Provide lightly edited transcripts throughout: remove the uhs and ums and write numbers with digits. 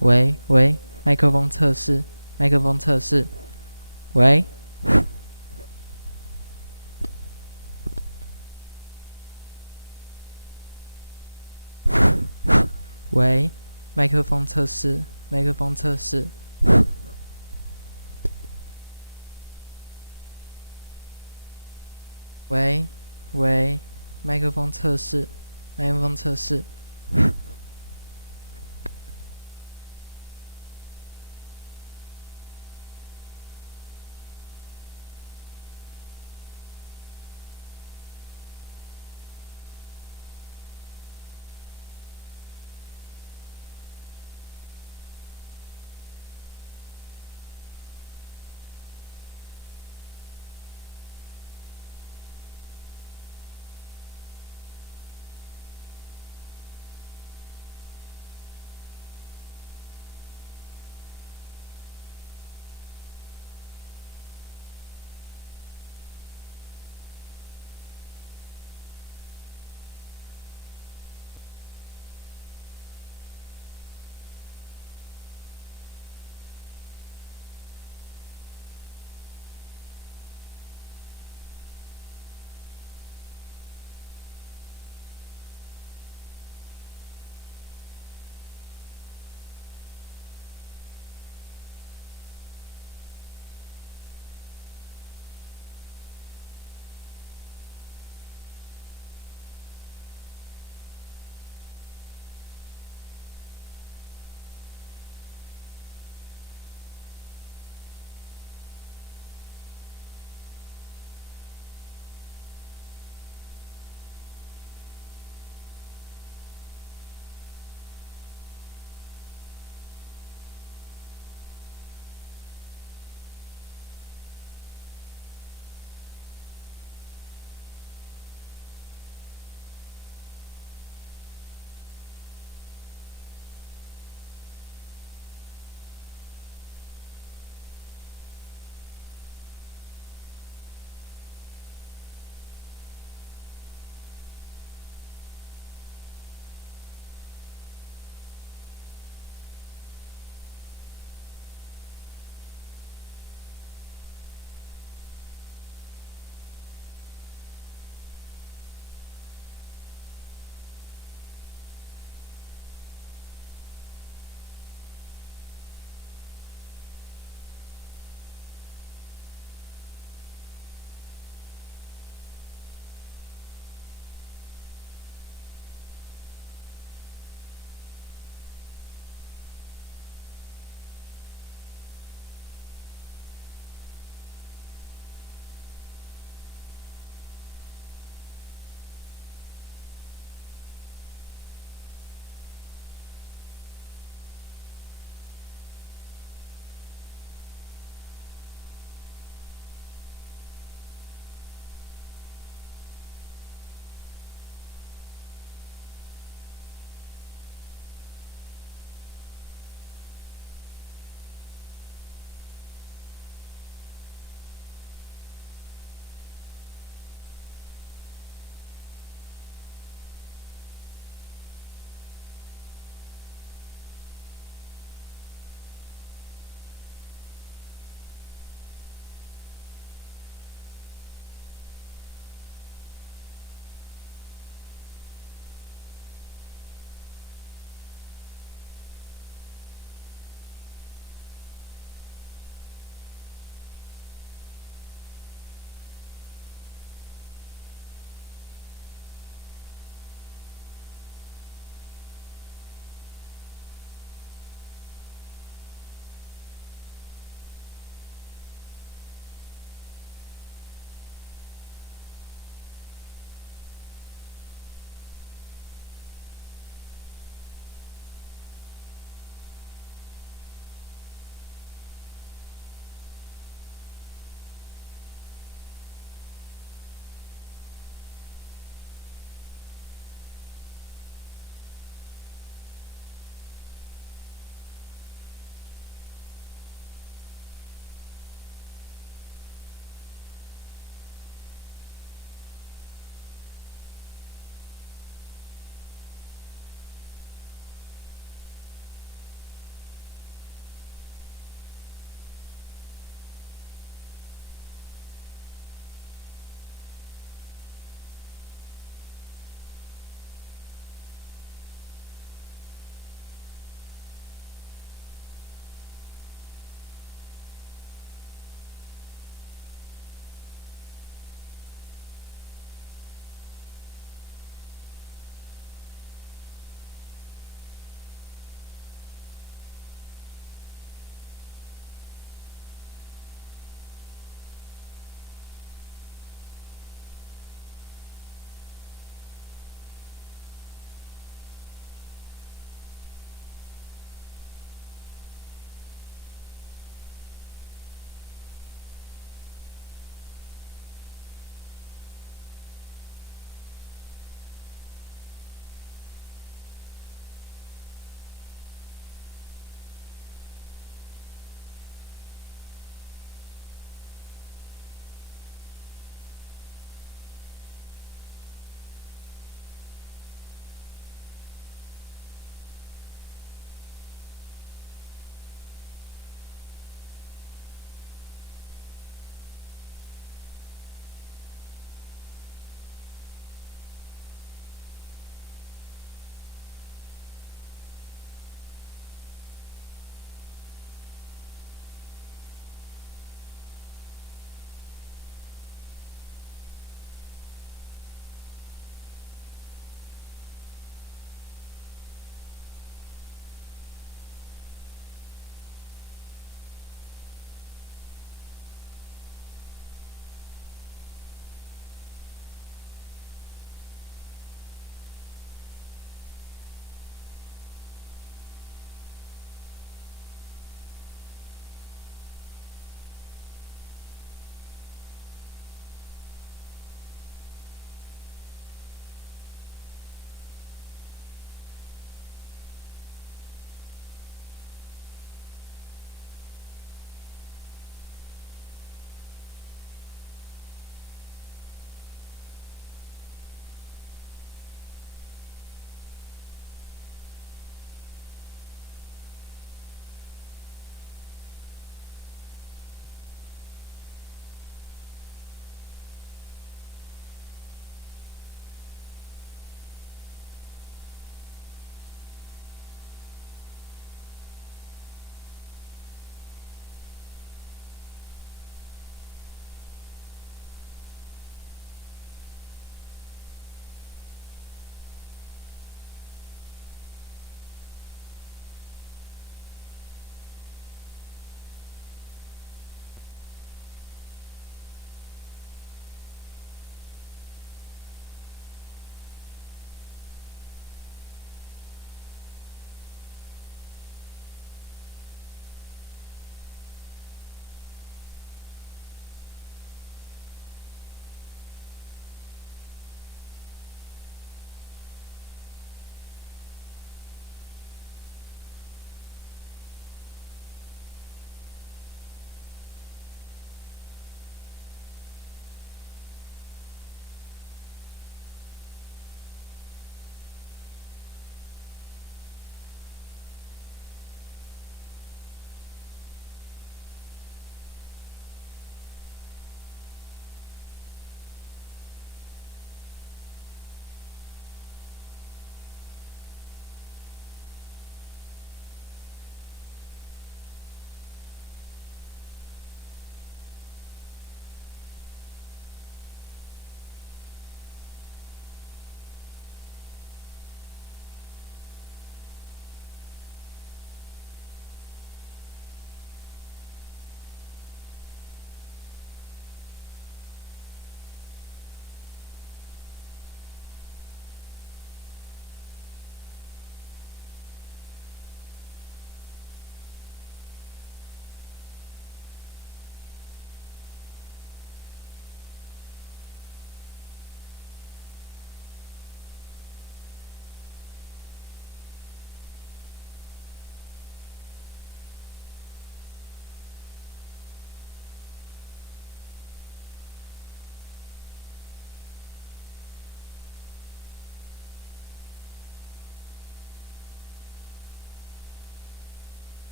喂喂，麦克风测试，麦克风测试，喂喂，麦克风测试，麦克风测试，喂喂，麦克风测试，麦克风测试，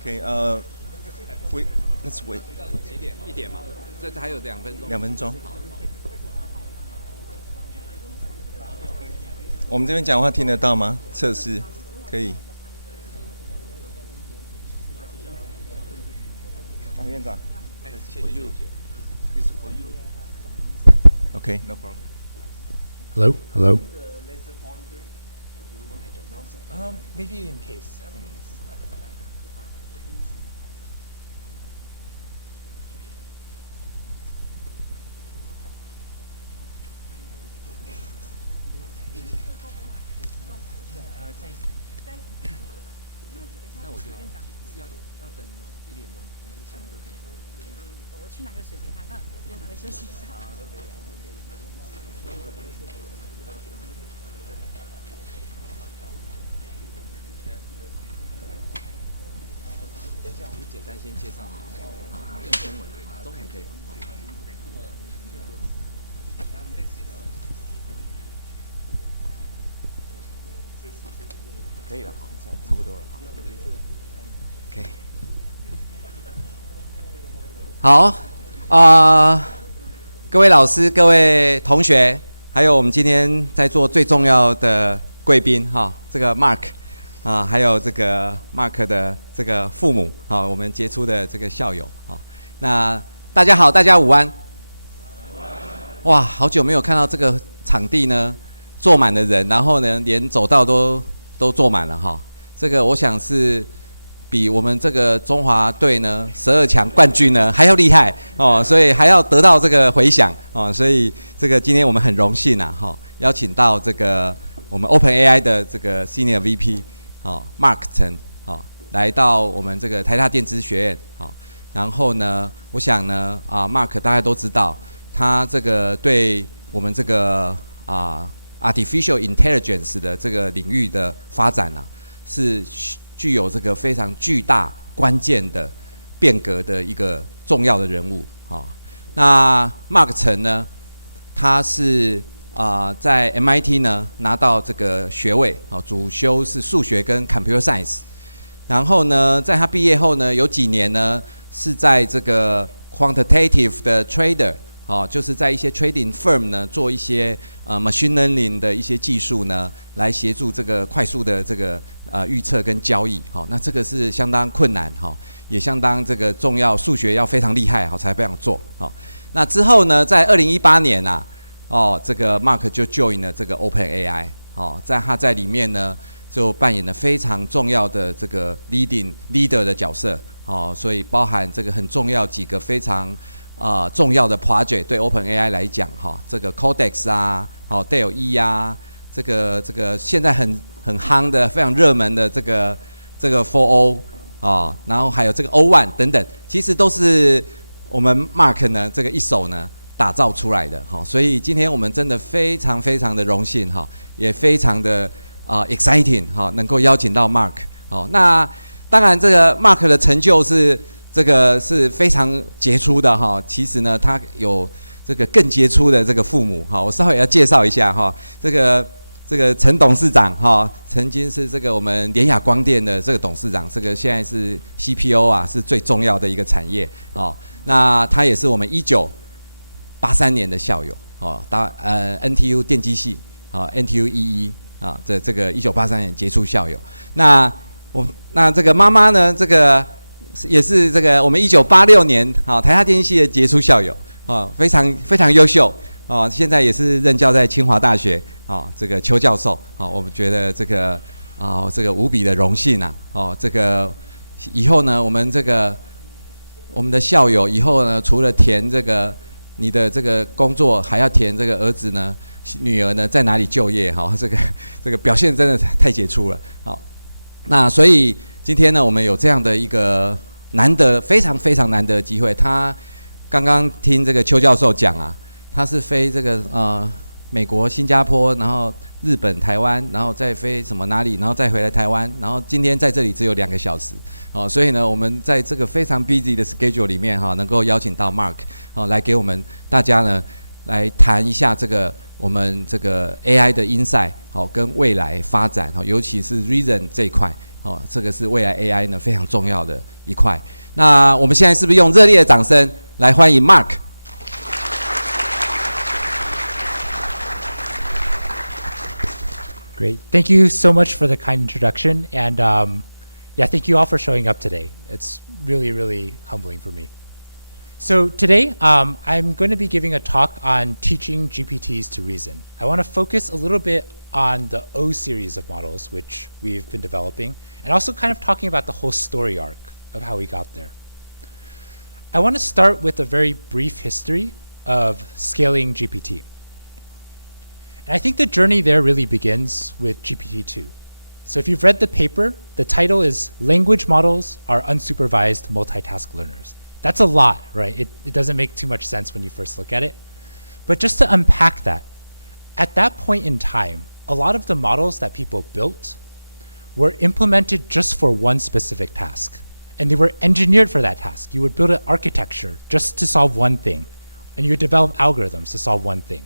OK， let's wait。几点？1点嘛，这还有2分钟。2分钟。我们这边讲话听得到吗？测试，可以。院长，谢谢。This is for you. Okay, no problem. Hello, hello. Maybe in case. 那我觉得要等1点吗？还是现在就可以放？我去拿个水给他，那院长再休息一下。等一下，我们简单先介绍你，用中文，中文可以吗？可以了，好，差不多了，好。OK。好，各位老师、各位同学，还有我们今天在座最重要的贵宾哈，这个 Mark 啊，还有这个 Mark 的这个父母啊，我们杰出的这个校友啊，那大家好，大家午安。哇，好久没有看到这个场地呢，坐满了人，然后呢，连走道都坐满了哈。这个我想是比我们这个中华队呢12强冠军呢还要厉害哦，所以还要得到这个回响哦，所以这个今天我们很荣幸啊哈，邀请到这个我们 OpenAI 的这个 Senior VP 哦 Mark 陈哦来到我们这个台大电资学院哦，然后呢，我想呢Mark 大家都知道，他这个对我们这个Artificial Intelligence 的这个领域的发展啊，是具有这个非常巨大关键的变革的一个重要的人物啊。那 Mark 陈呢，他是在 MIT 呢拿到这个学位啊，主修是数学跟 Computer Science。然后呢，在他毕业后呢，有几年呢是在这个 Quantitative 的 Trader。就是在一些 trading firm 呢做一些machine learning 的一些技术呢，来协助这个快速的这个预测跟交易。那这个是相当困难也相当这个重要，数学要非常厉害才这样做。那之后呢，在2018年这个 Mark 就 join 了这个 OpenAI。他在里面呢就扮演了非常重要的这个 leader 的角色。所以包含这个很重要几个非常重要的 project 对 OpenAI 来讲这个 Codex NtuEE 这个现在很夯的非常热门的这个 4O 然后还有这个 O1 等等，其实都是我们 Mark 呢这个一手呢打造出来的所以今天我们真的非常非常的荣幸也非常的exciting 能够邀请到 Mark 那当然这个 Mark 的成就是这个是非常杰出的其实呢，他有这个更杰出的这个父母我稍微要介绍一下这个陈董事长曾经是这个我们联亚光电的这个董事长，这个现在是 CPO 是最重要的一个产业那他也是我们1983年的校友NTU 电机系NtuEE 这个1983年杰出校友。那这个妈妈呢，这个也是这个我们1986年台大电机系的杰出校友非常非常优秀现在也是任教在清华大学这个邱教授我们觉得这个无比的荣幸这个以后呢，我们的校友以后呢，除了填这个你的这个工作，还要填这个儿子呢、女儿呢在哪里就业这个表现真的太杰出了那所以今天呢，我们有这样的一个难得、非常非常难得的机会。他刚刚听这个邱教授讲他是飞这个美国、新加坡，然后日本、台湾，然后再飞什么哪里，然后再回来台湾，然后今天在这里只有2个小时所以呢，我们在这个非常 busy 的 schedule 里面能够邀请到 Mark 来给我们大家呢来谈一下这个我们这个 AI 的 insight 跟未来发展尤其是 reason 这一块哦，这个是未来 AI 呢非常重要的一块。那我们现在是不是用热烈的掌声来欢迎 Mark？ Great. Thank you so much for the kind introduction. And yeah, thank you all for showing up today. It's really, really humbling for me. So today, I'm going to be giving a talk on teaching GPTs to reason. I want to focus a little bit on the O series of models, which we've been developing, and also kind of talking about the whole story arc of how we got there. I want to start with a very brief history of scaling GPT. And I think the journey there really begins with GPT-2. So if you've read the paper, the title is Language Models are Unsupervised Multitask Learners. That's a lot, right? It doesn't make too much sense when you first look at it. But just to unpack that, at that point in time, a lot of the models that people built were implemented just for one specific task. And they were engineered for that task. You would build an architecture just to solve one thing. And you would develop algorithms to solve one thing.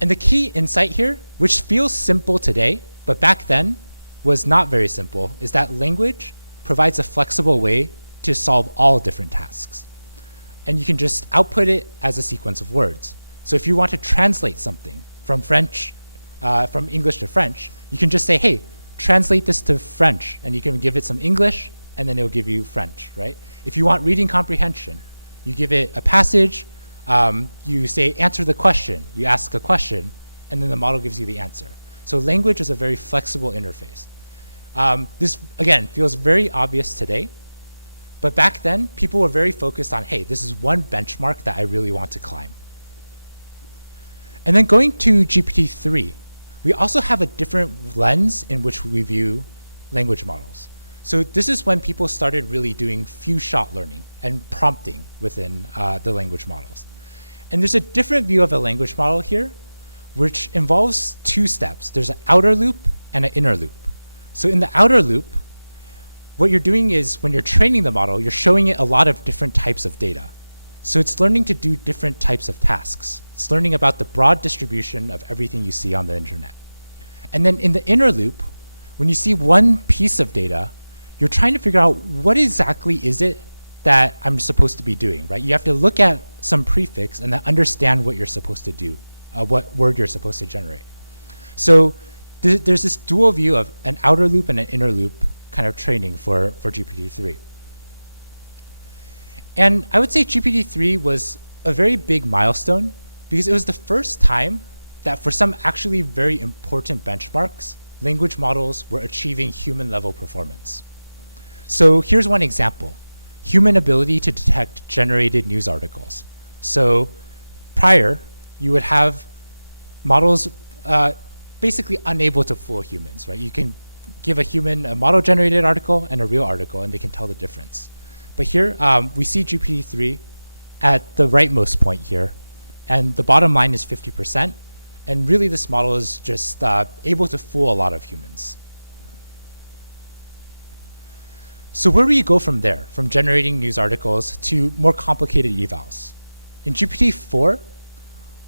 And the key insight here, which feels simple today, but back then was not very simple, is that language provides a flexible way to solve all different tasks. And you can just output it as a sequence of words. So if you want to translate something from from English to French, you can just say, hey, translate this to French, and you can give it some English, and then it'll give you French, right? If you want reading comprehension, you give it a passage, you say, answer the question, you ask a question, and then the model gives you the answer. So language is a very flexible interface. This, again, feels very obvious today, but back then, people were very focused on, hey, this is one benchmark that I really want to climb. And then going to GPT-3, we also have a different lens in which we view language models. So this is when people started really doing few-shot learning and prompting within the language models. And there's a different view of a language model here, which involves two steps. There's an outer loop and an inner loop. So in the outer loop, what you're doing is when you're training the model, you're showing it a lot of different types of data. So it's learning to do different types of tasks. It's learning about the broad distribution of everything you see on the internet. And then in the inner loop, when you see one piece of data, you're trying to figure out what exactly is it that I'm supposed to be doing, right? You have to look at some prefix and then understand what you're supposed to do, what word you're supposed to generate. So there's this dual view of an outer loop and an inner loop kind of training for GPT-3. And I would say GPT-3 was a very big milestone because it was the first time that for some actually very important benchmarks, language models were achieving human level performance. So here's one example, human ability to detect generated news articles. So prior, you would have models basically unable to fool humans, right? You can give a human a model-generated article and a real article, and they can tell the difference. But here, we see GPT-3 at the rightmost point here, and the bottom line is 50%, and really this model is just able to fool a lot of humans. So where do we go from there, from generating news articles to more complicated evals? In GPT-4,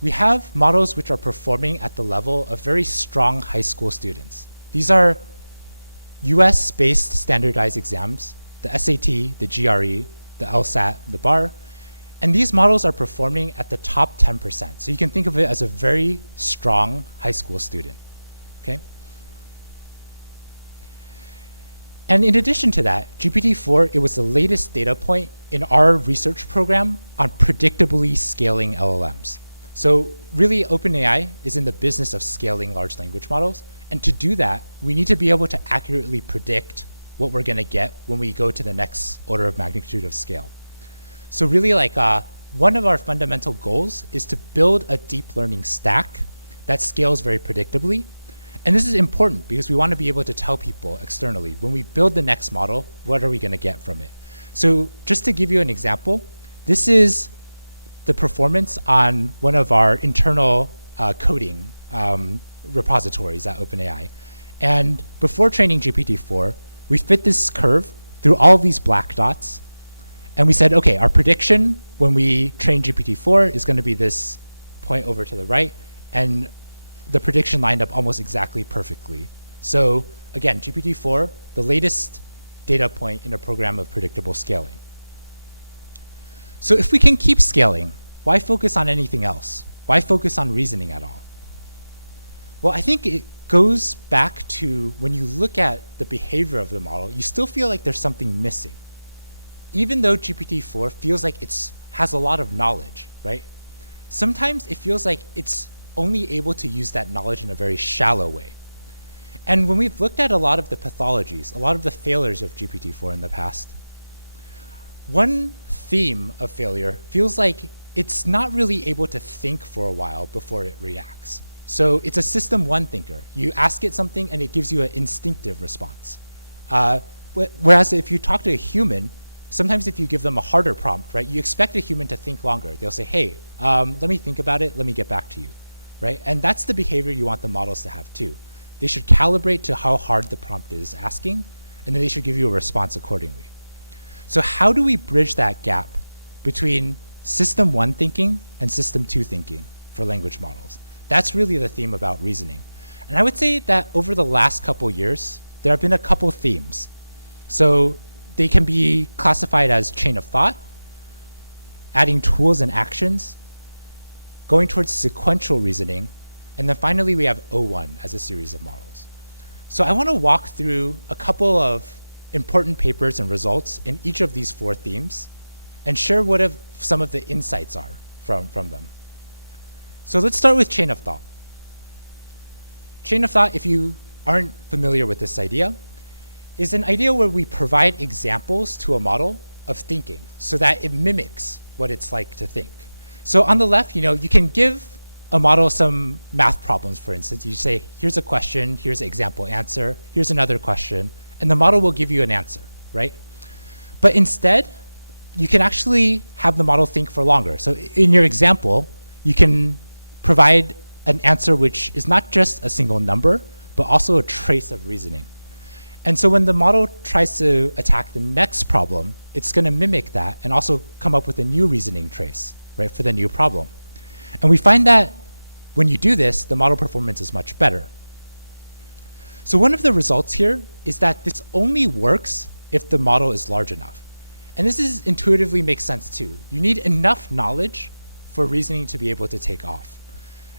we have models which are performing at the level of very strong high school students. These are US-based standardized exams, the SAT, the GRE, the LSAT, the BAR, and these models are performing at the top 10%. So you can think of it as a very strong high school student, okay? And in addition to that, GPT-4, it was the latest data point in our research program on predictably scaling LLMs. So really, OpenAI is in the business of scaling large language models. And to do that, we need to be able to accurately predict what we're going to get when we go to the next order of magnitude of scale. So really, one of our fundamental goals is to build a deep learning stack that scales very predictably. And this is important because we want to be able to tell people externally, when we build the next model, what are we going to get from it? So just to give you an example, this is the performance on one of our internal coding repositories at OpenAI. And before training GPT-4, we fit this curve through all of these black dots. And we said, okay, our prediction when we train GPT-4 is going to be this point over to the right. And the prediction lined up almost exactly perfectly. So again, GPT-4, the latest data point in a program of predictable scaling. So if we can keep scaling, why focus on anything else? Why focus on reasoning at all? Well, I think it goes back to when you look at the behavior of the model, you still feel like there's something missing. Even though GPT-4 feels like it has a lot of knowledge, right? Sometimes it feels like it's only able to use that knowledge in a very shallow way. And when we've looked at a lot of the pathologies, a lot of the failures of GPT-4 in the past, one theme of failure feels like it's not really able to think for a while before it reacts. So it's a system one thinker. You ask it something and it gives you an instinctive response. Whereas if you talk to a human, sometimes if you give them a harder prompt, right, you expect a human to think longer. They'll say, hey, let me think about it, let me get back to you, right? And that's the behavior you want the models to have too. They should calibrate to how hard the prompt is asking, and then they should give you a response accordingly. So how do we bridge that gap between system one thinking and system two thinking for language models? That's really the theme about reasoning. And I would say that over the last couple years, there have been a couple themes. So they can be classified as chain of thought, adding tools and actions, going towards sequential reasoning, and then finally we have O1 as a series of models. So I want to walk through a couple of important papers and results in each of these four themes and share what some of the insights are from them. So let's start with chain of thought. Chain of thought, if you aren't familiar with this idea, is an idea where we provide examples to a model of thinking so that it mimics what it's like to think. So on the left, you can give a model some math problems, for instance. You say, here's a question, here's an example answer, here's another question, and the model will give you an answer, right? But instead, you can actually have the model think for longer. So in your example, you can provide an answer which is not just a single number, but also a trace of reasoning. And so when the model tries to attack the next problem, it's going to mimic that and also come up with a new reasoning trace, right, for the new problem. And we find that when you do this, the model performance is much better. So one of the results here is that this only works if the model is large enough. And this intuitively makes sense too. You need enough knowledge for reasoning to be able to take off.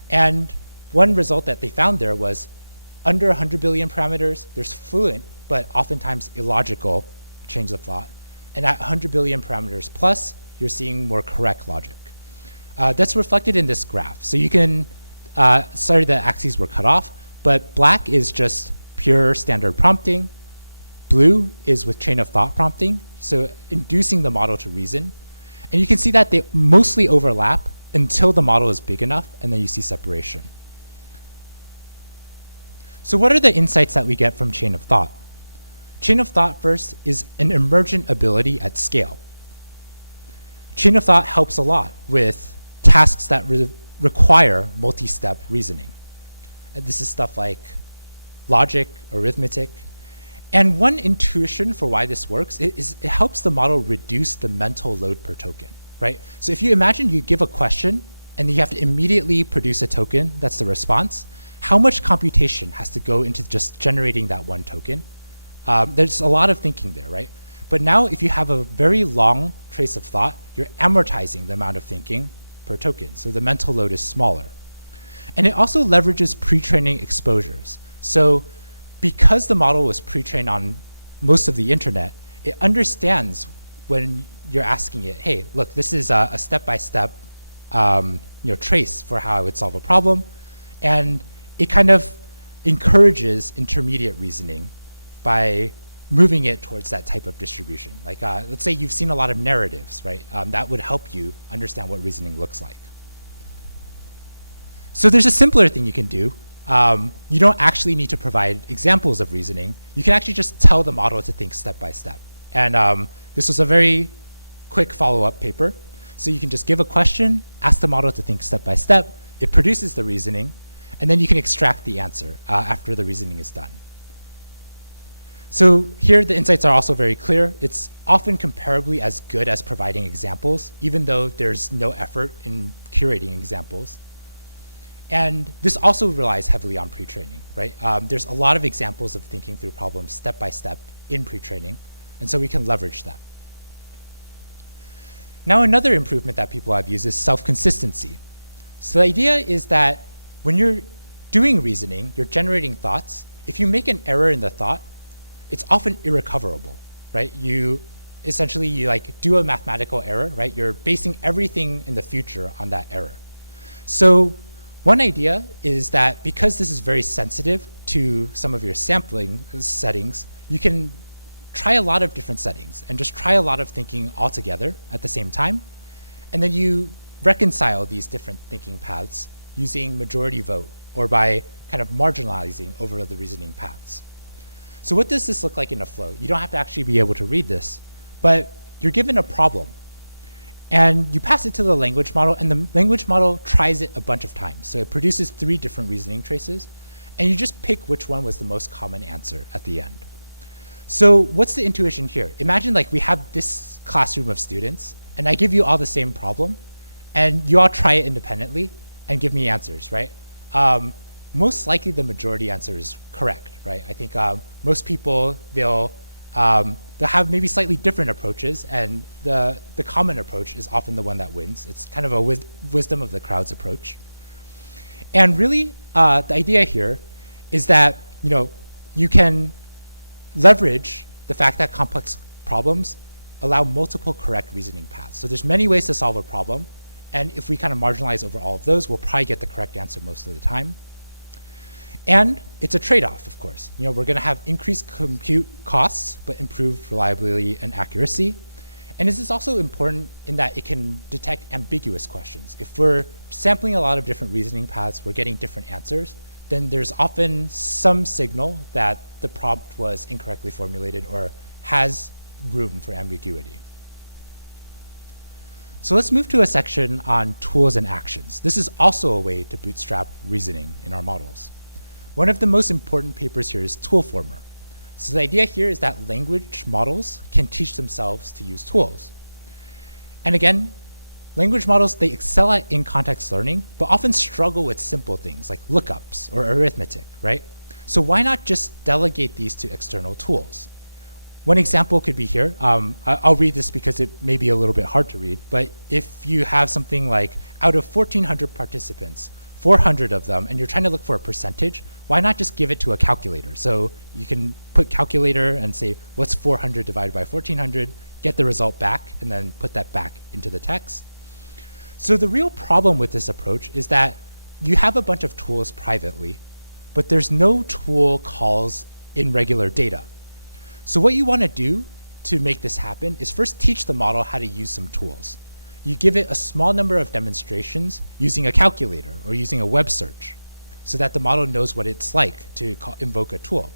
And one result that they found there was under 100 billion parameters, there's fluent, but oftentimes illogical chains of thought. And at 100 billion parameters plus, you're seeing more correct logic. That's reflected in this graph. So you can, sorry, the axes were cut off, but black is just pure standard prompting. Blue is with chain of thought prompting, so inducing the model to reason. And you can see that they mostly overlap until the model is big enough, and then you see separation. So what are the insights that we get from chain of thought? Chain of thought first is an emergent ability at scale. Chain of thought helps a lot with tasks that require multi-step reasoning. This is stuff like logic, arithmetic. And one intuition for why this works is it helps the model reduce the mental load per token, right? So if you imagine you give a question and you have to immediately produce a token, that's the response, how much computation has to go into just generating that one token? There's a lot of thinking there, right? But now if you have a very long trace of thought, you're amortizing the amount of thinking per token, so the mental load is smaller. And it also leverages pre-training exposures. So because the model was pre-trained on most of the internet, it understands when you're asking it, hey, look, this is a step-by-step trace for how I would solve a problem. And it kind of encourages intermediate reasoning by moving it towards that type of distribution. Like, let's say you've seen a lot of narratives, right? That would help you understand what reasoning looks like. So there's a simpler thing you can do. You don't actually need to provide examples of reasoning. You can actually just tell the model to think step by step. And this was a very quick follow-up paper. So you can just give a question, ask the model to think step by step. It produces the reasoning, and then you can extract the answer after the reasoning is done. So here the insights are also very clear. It's often comparably as good as providing examples, even though there's no effort in curating examples. And this also relies heavily on pre-training, right? There's a lot of examples of thinking through problems step by step in pre-training, and so we can leverage that. Now, another improvement that people have used is self-consistency. So the idea is that when you're doing reasoning, you're generating thoughts. If you make an error in the thought, it's often irrecoverable, right? You like do a mathematical error, right? You're basing everything in the future on that error. So one idea is that because this is very sensitive to some of your sampling settings, you can try a lot of different settings and just try a lot of thinking all together at the same time. And then you reconcile these different thinking paths using majority vote or by kind of marginalizing over the reasoning paths. So what does this look like in a flow? You don't have to actually be able to read this, but you're given a problem. And you pass it to the language model, and the language model tries it a bunch of times. So it produces 3 different reasoning traces, and you just pick which one was the most common answer at the end. So what's the intuition here? Imagine like we have this classroom of students, and I give you all the same problem, and you all try it independently and give me answers, right? Most likely the majority answer is correct, right? I think most people, they'll have maybe slightly different approaches, and the common approach is often the one that wins. It's kind of a wisdom of the crowd's approach. And really, the idea here is that you can leverage the fact that complex problems allow multiple correct reasoning paths. So there's many ways to solve a problem, and if we kind of marginalize over all of those, we'll probably get the correct answer most of the time. And it's a trade-off, of course. We're going to have increased compute costs, but improved reliability and accuracy. And this is also important in that it can detect ambiguous questions. If we're sampling a lot of different reasoning paths, we're getting different answers, then there's often some signal that the prompt was incorrectly formulated or has room for ambiguity. So let's move to a section on tools and actions. This is also a way to bootstrap reasoning in our models. One of the most important papers here is ToolFormer. So the idea here is that language models can teach themselves to use tools. And again, language models, they excel at in-context learning, but often struggle with simple things like lookups or arithmetic, right? So why not just delegate these to external tools? One example could be here. I'll read this because it may be a little bit hard to read, but if you have something like out of 1,400 participants, 400 of them, and you're trying to look for a percentage, why not just give it to a calculator? So you can put calculator and say, what's 400 divided by 1,400, get the result back, and then put that back into the text. So the real problem with this approach is that you have a bunch of tools privately, but there's no tool calls in regular data. So what you want to do to make this happen is first teach the model how to use some tools. You give it a small number of demonstrations using a calculator or using a web search so that the model knows what it's like to invoke a tool.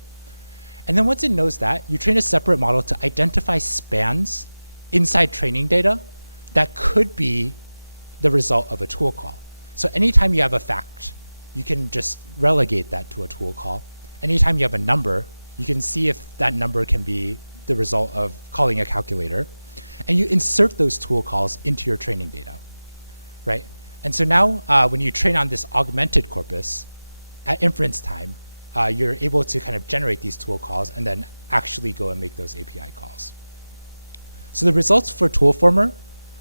And then once it knows that, you train a separate model to identify spans inside training data that could be the result of a tool call. So anytime you have a fact, you can just relegate that to a tool call. Anytime you have a number, you can see if that number can be the result of calling a calculator. And you insert those tool calls into your training data, right? And so now when you train on this augmented corpus, at inference time, you're able to kind of generate these tool calls and then actually go and make those API calls. So the results for ToolFormer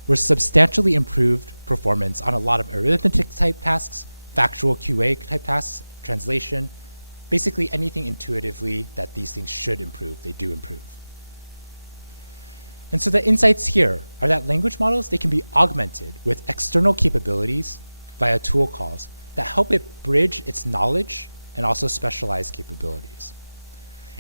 were substantially improved performance on a lot of arithmetic type tasks, factual QA type tasks, translation, basically anything intuitively that these things should improve, they do improve. And so the insights here are that language models, they can be augmented with external capabilities via tool calls that help it bridge its knowledge and also specialized capabilities.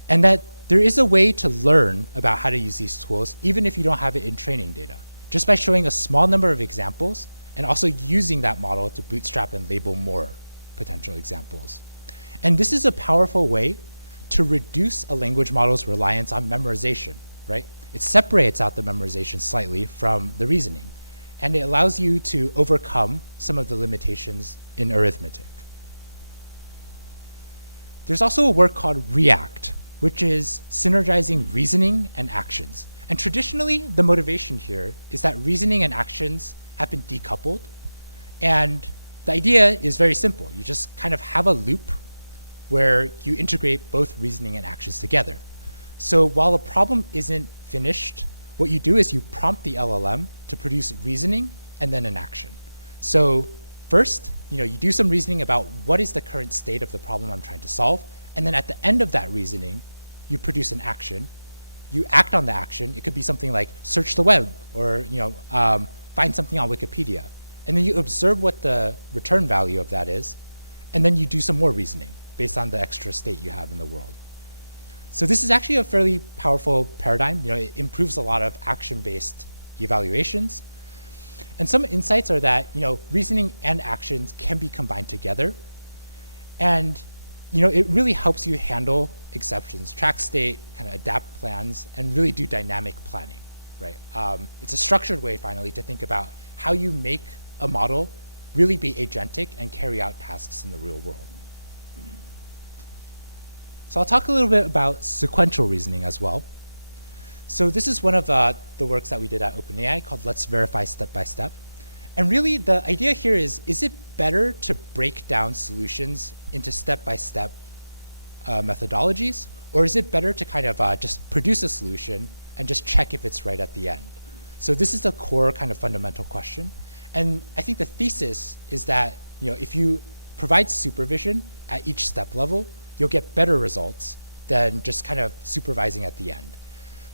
And that there is a way to learn about how to use these tools even if you don't have it in training data, just by showing a small number of examples and also using that model to bootstrap and label more potential examples. And this is a powerful way to reduce a language model's reliance on memorization, right? It separates out the memorization slightly from the reasoning, and it allows you to overcome some of the limitations in arithmetic. There's also a work called REACT, which is synergizing reasoning and actions. And traditionally, the motivation here is that reasoning and actions have been decoupled, and the idea is very simple. You just kind of have a loop where you integrate both reasoning and actions together. So while a problem isn't finished, what you do is you prompt the LLM to produce reasoning and then an action. So first, you do some reasoning about what is the current state of the problem I'm trying to solve, and then at the end of that reasoning, you produce an action. You act on the action. It could be something like search the web or find something on Wikipedia. And then you observe what the return value of that is, and then you do some more reasoning based on the extra state you have in the world. So this is actually a fairly powerful paradigm. It improves a lot of action-based evaluations. And some insights are that reasoning and actions can be combined together. And it really helps you handle exceptions, track state, kind of adapt plans, and really do dynamic planning, right? It's a structured way, finally, to think about how you make a model really be agentic and carry out tasks in the real world. So I'll talk a little bit about sequential reasoning as well. So this is one of the works that we did at OpenAI called Let's Verify Step by Step. And really the idea here is it better to break down solutions into step-by-step methodologies, or is it better to kind of just produce a solution and just check if it's right at the end? So this is the core kind of fundamental question. And I think the thesis is that if you provide supervision at each step level, you'll get better results than just kind of supervising at the end.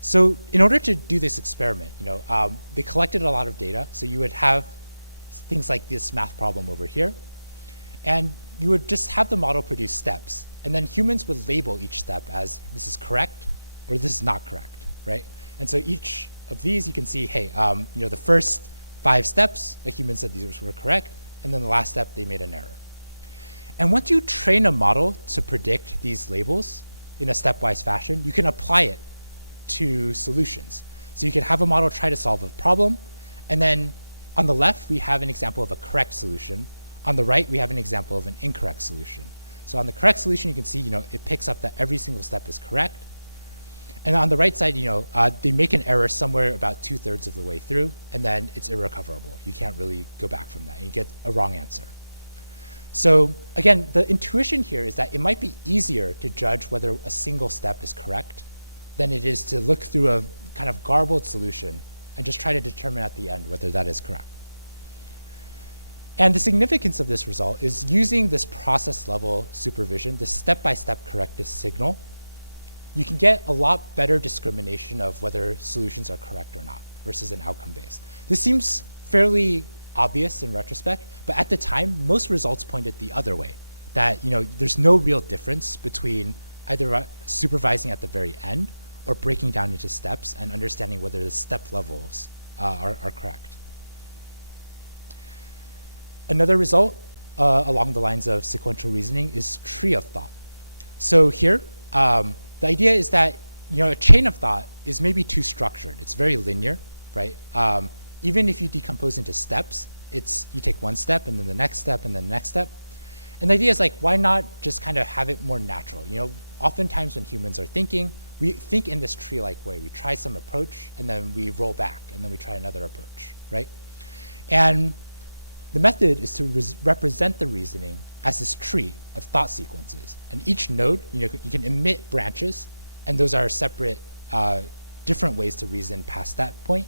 So in order to do this experiment, they collected a lot of data. So you would have things like this math problem over here. And you would just have the model produce steps. And then humans would label each step as this is correct or this is not correct, right? And so each of these you can see, hey, the first 5 steps, a human said these were correct. And then the last step, they made an error. And once you train a model to predict these labels in a stepwise fashion, you can apply it to solutions. So you can have a model try to solve a problem, and then on the left, we have an example of a correct solution. On the right, we have an example of an incorrect solution. So on the correct solution, you can see, it picks up that every single step is correct. And on the right side, they make an error somewhere about 2/3 of the way through, and then it's irrecoverable. You can't really go back from that, and you get a wrong answer. So again, the intuition here is that it might be easier to judge whether a single step is correct than it is to look through a kind of garbled solution and just try to determine at the end whether that is correct. And the significance of this result is using this process level supervision, this step-by-step correctness signal, you can get a lot better discrimination of whether solutions are correct or not versus an outcome-based. This seems fairly obvious in retrospect, but at the time, most results pointed the other way, that there's no real difference between either supervising at the very end or breaking down into steps and understanding whether the step levels are correct. Another result along the lines of sequential reasoning is tree of thought. So here, the idea is that a chain of thought is maybe too structured. It's very linear, right? Even if you decompose into steps, you take one step and then the next step and then the next step. And the idea is why not just kind of have it more natural? Oftentimes when humans are thinking, we think in this tree-like way. We try some approach and then we roll back and then we try another approach, right? And the method is to represent the reasoning as this tree of thought sequences. And each node, you can emit branches, and those are separate, different ways to reason past that point.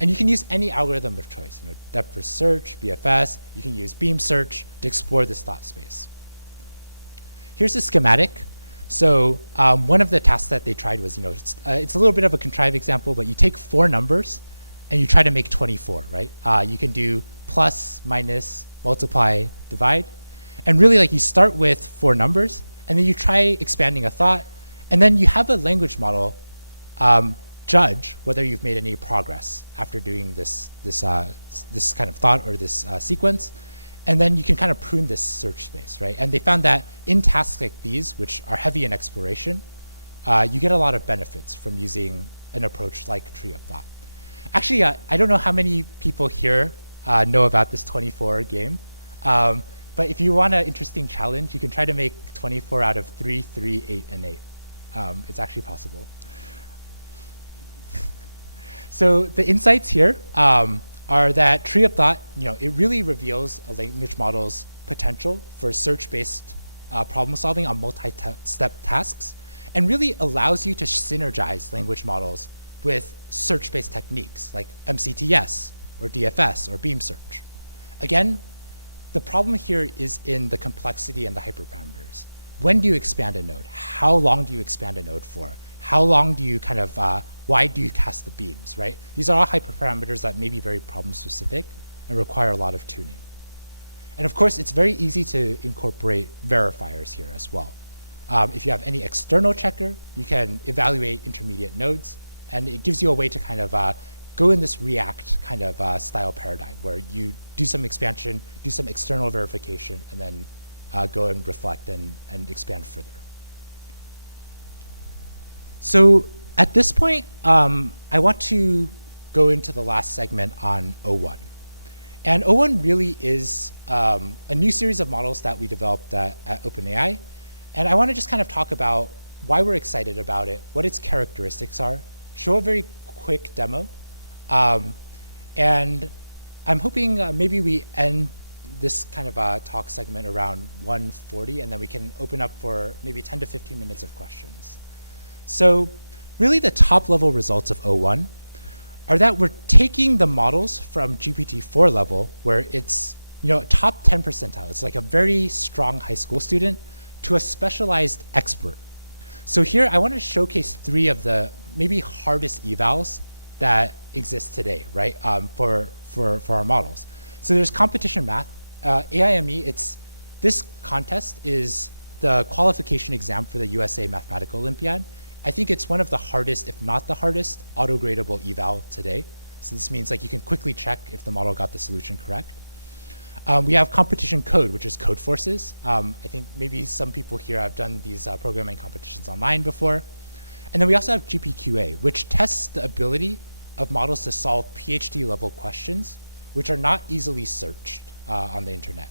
And you can use any algorithm of choice, depth first search, BFS. You can use beam search to explore this thought space. Here's a schematic. So one of the tasks that they tried was, it's a little bit of a contrived example, but you take 4 numbers and you try to make 24, right? You can do plus, minus, multiply, divide. And really you start with 4 numbers and then you try expanding a thought, and then you have a language model judge whether you've made any progress after doing this kind of thought or this sequence. And then you can kind of prune this search space, right? And they found that in tasks like these, which are heavy in exploration, you get a lot of benefits from using an approach like tree of thought. Actually, I don't know how many people here know about this 24 game. But if you want an interesting challenge, you can try to make 24 out of 3, 3, 8, and 8. It's actually possible. So the insights here are are that tree of thought, it really reveals a language model's potential for search-based problem solving on multi-step tasks, and really allows you to synergize language models with search-based techniques like MCTS or DFS or beam search. Again, the problem here is in the complexity and the hyperparameters. When do you expand a node? How long do you expand a node for? How long do you why do you cast the beams, right? These are all hyperparameters that may be very problem specific and require a lot of tuning. And of course, it's very easy to incorporate verifiers here as well. If you have any external checker, you can evaluate intermediate nodes, and it gives you a way to go in this React style paradigm where you do some expansion, do some external verification, and then go and reflect and expand further. So at this point, I want to go into the last segment on O1. And O1 really is a new series of models that we developed at OpenAI. And I want to just talk about why we're excited about it, what its characteristics are, show a very quick demo. And I'm hoping maybe we end this talk segment around 1:40, and then we can open up for maybe 10 to 15 minutes of questions. So really the top level results of O1 are that we're taking the models from GPT-4 level, where it's top 10 percentile, it's like a very strong high school student, to a specialized expert. So here I want to showcase 3 of the maybe hardest evals that exist today, right, for our models. So there's competition math. AIME, this contest is the qualification exam for the USA Mathematical Olympiad. I think it's one of the hardest, if not the hardest, auto-gradable eval today. So this means you can quickly check if the model got the solution correct. We have competition code, which is code forces. I think maybe some people here have done these programming competitions online before. And then we also have GPQA, which tests the ability of models to solve PhD level questions, which are not easily searched on the internet.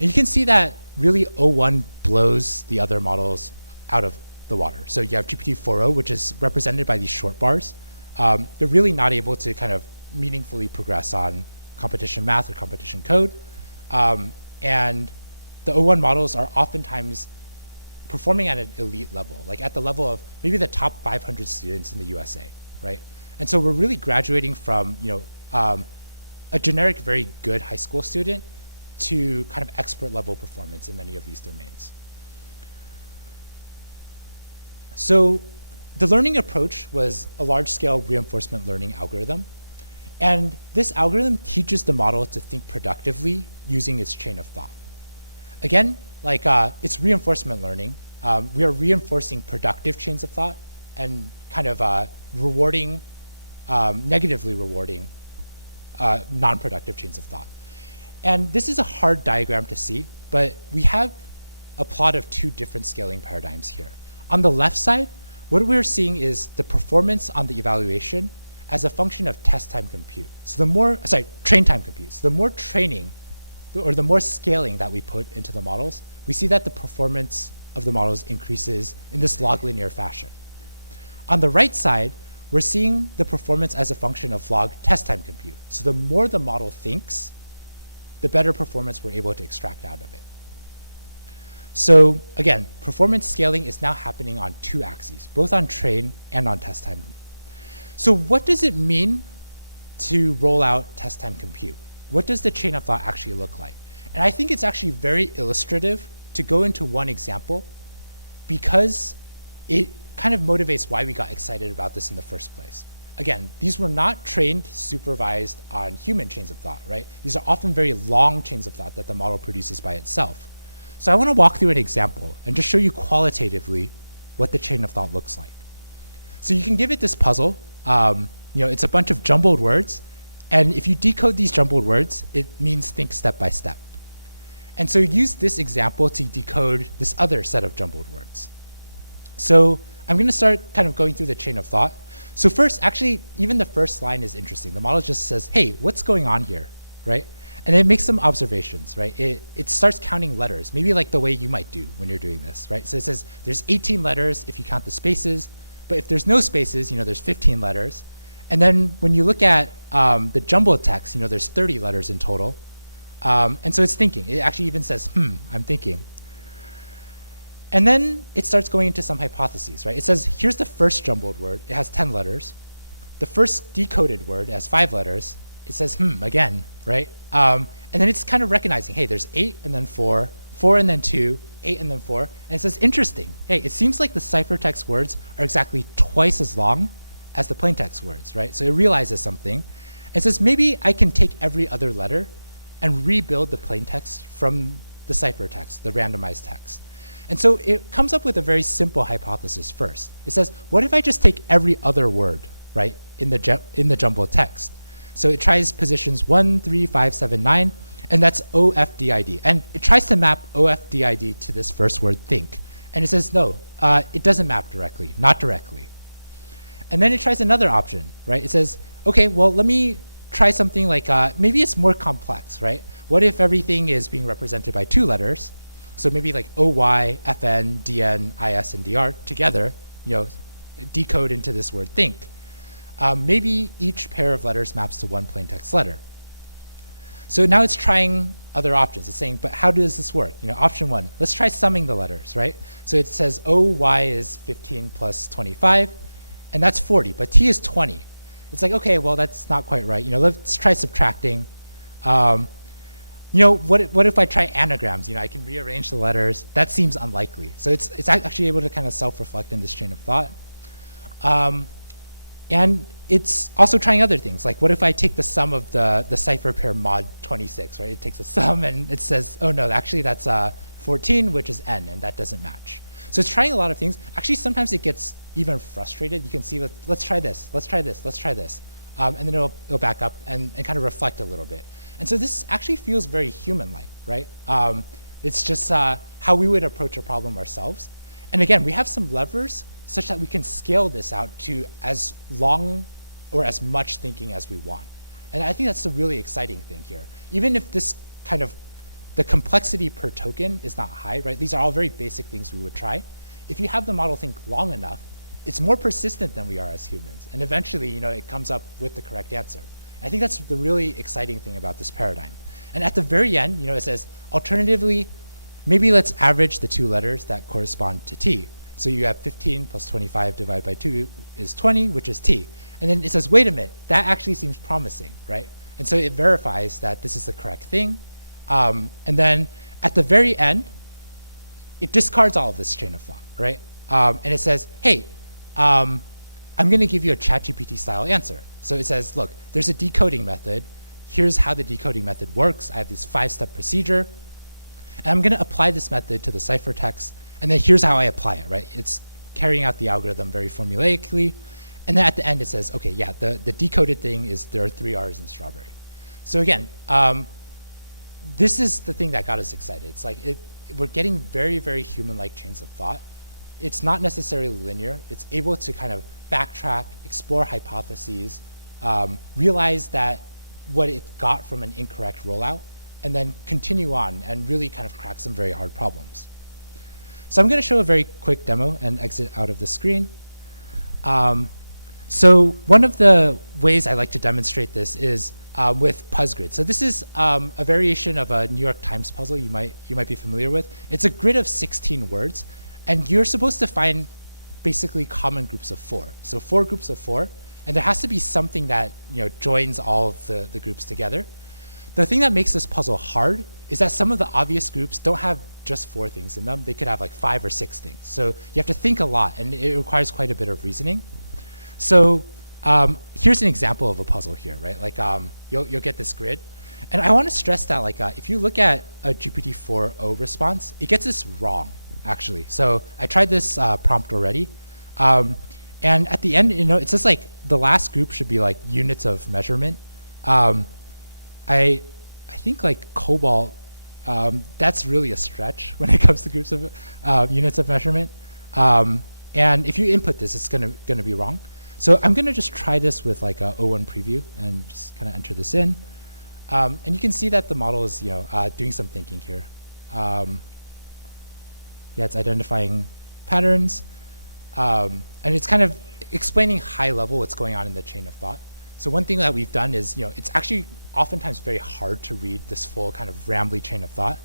And you can see that really O1 blows the other models out of the water. So you have GPT-4o, which is represented by these short bars. They're really not able to meaningfully progress on competition math or competition code. And the O1 models are oftentimes performing at an elite level, like at the level of maybe the top 500 students in the USA, right? And so we're really graduating from a generic very good high school student to expert level performance in many of these domains. So the learning approach was a large-scale reinforcement learning algorithm. And this algorithm teaches the model to think productively using its chain of thought. Again, it's reinforcement learning. We are reinforcing productive chains of thought and rewarding, negatively rewarding non-productive chains of thought. And this is a hard diagram to see, but we have a plot of 2 different scaling paradigms here. On the left side, what we're seeing is the performance on the evaluation as a function of test time compute. So train time compute. So the more training or the more scaling that we put into the models, we see that the performance of the models increases in this log linear fashion. On the right side, we're seeing the performance as a function of log test time compute. So the more the model thinks, the better performance we're able to extract out of it. So again, performance scaling is now happening on 2 axes, both on train and on test time. So what does it mean to roll out test time compute? What does the chain of thought actually look like? And I think it's actually very illustrative to go into one example, because it motivates why we got excited about this in the first place. Again, these were not trained, supervised on human chains of thought, right? These are often very long chains of thought that the model produces by itself. So I want to walk through an example and just show you qualitatively what the chain of thought looks like. So you can give it this puzzle. It's a bunch of jumbled words. And if you decode these jumbled words, it means think step by step. And so use this example to decode this other set of jumbled words. So I'm going to start going through the chain of thought. So first, actually, even the first line is interesting. The model just says, hey, what's going on here, right? And it makes some observations, right? It starts counting letters, maybe like the way you might do when you're doing this, right? So it says there's 18 letters if you count the spaces, but if there's no spaces, there's 15 letters. And then when you look at the jumbled text, there's 30 letters in total. And so it's thinking. It actually even says, I'm thinking. And then it starts going into some hypotheses, right? It says, here's the first jumbled word. It has 10 letters. The first decoded word has 5 letters. It says, again, right? And then it's kind of recognizing, hey, there's 8 and then 4, 4 and then 2, 8 and then 4. And it says, interesting. Hey, it seems like the ciphertext words are exactly twice as long as the plaintext words, right? So it realizes something. It says, maybe I can take every other letter and rebuild the plaintext from the ciphertext, the randomized text. And so it comes up with a very simple hypothesis first. It says, what if I just take every other word, right, in the jumbled text? So it tries positions 1, 3, 5, 7, 9, and that's OFDID. And it tries to map OFDID to this first word, think. And it says, no, it doesn't map directly, not directly. And then it tries another option, right? It says, okay, well, let me try something like, maybe it's more complex, right? What if everything is being represented by 2 letters? So maybe like OY, FN, DN, IS, and DR together, decode into this word think. Maybe each pair of letters maps to one plaintext letter. So now it's trying other options. It's saying, but how does this work? Option 1, let's try summing the letters, right? So it says OY is 15 plus 25, and that's 40, but T is 20. It's like, okay, well, that's not quite right. Let's try subtracting. What if I try anagrams? I can rearrange the letters. That seems unlikely. So it's actually able to kind of self-reflect in this chain of thought. And it's also trying other things. Like, what if I take the sum of the cipher pair mod 26, right? It takes a sum and it says, oh no, actually that's 14, which is n, and that doesn't match. So it's trying a lot of things. Actually, sometimes it gets even frustrated. You can see, let's try this, let's try this, let's try this. And then it'll back up and kind of reflect a little bit. And so this actually feels very human-like, right? It's just how we would approach a problem ourselves. And again, we have some levers such that we can scale this out to as long or as much thinking as we want. And I think that's the really exciting thing here. Even if this kind of, the complexity per token is not high, right? These are all very basic things we would try. If you have the model think long enough, it's more persistent than we are as humans. And eventually, it comes up with the correct answer. I think that's the really exciting thing about this paradigm. And at the very end, it says, alternatively, maybe let's average the 2 letters that correspond to T. So you have 15 plus 25 divided by 2 is 20, which is T. And then it says, wait a minute, that actually seems promising, right? And so it verifies that this is the correct thing. And then at the very end, it discards all of this chain of thought, right? And it says, hey, I'm going to give you a ChatGPT style answer. So it says, look, there's a decoding method. Here's how the decoding method works. I have this 5-step procedure. And I'm going to apply this method to the ciphertext. And then here's how I apply it, right? It's carrying out the algorithm very formulaically. And then at the end, it says, okay, yeah, the decoded thing is there are 3 R's in strawberry. So again, this is the thing that got us excited. It's like we're getting very, very human-like chains of thought. It's not necessarily linear. It's able to kind of backtrack, explore hypotheses, realize that what it got from an incorrect rollout, and then continue on and really kind of crack some very hard problems. So I'm going to show a very quick demo and exit out of the screen. So one of the ways I like to demonstrate this is with PuzzGrid. So this is a variation of a New York Times puzzle you might be familiar with. It's a grid of 16 words, and you're supposed to find basically common groups of 4. So 4 groups of 4, and there has to be something that joins all of the groups together. The thing that makes this puzzle hard is that some of the obvious groups don't have just 4 things in them. They could have like 5 or 6 things. So you have to think a lot, and it requires quite a bit of reasoning. So here's an example of a puzzle here, right? Like you'll get this grid. And I want to stress that like if you look at a GPT-4o response, it gets this wrong, actually. So I tried this prompt already. And at the end, it says like the last group should be like units of measurement. I think like Cobalt, that's really a stretch when it comes to groups of units of measurement. And if you input this, it's gonna be wrong. So I'm gonna just try this with like a O1 preview and just kind of enter this in. And you can see that the model is doing some thinking here. Yeah, it's identifying patterns. And it's kind of explaining high level what's going on in the chain of thought. So one thing that we've done is, it's actually oftentimes very hard to read this full kind of rambly chain of thought.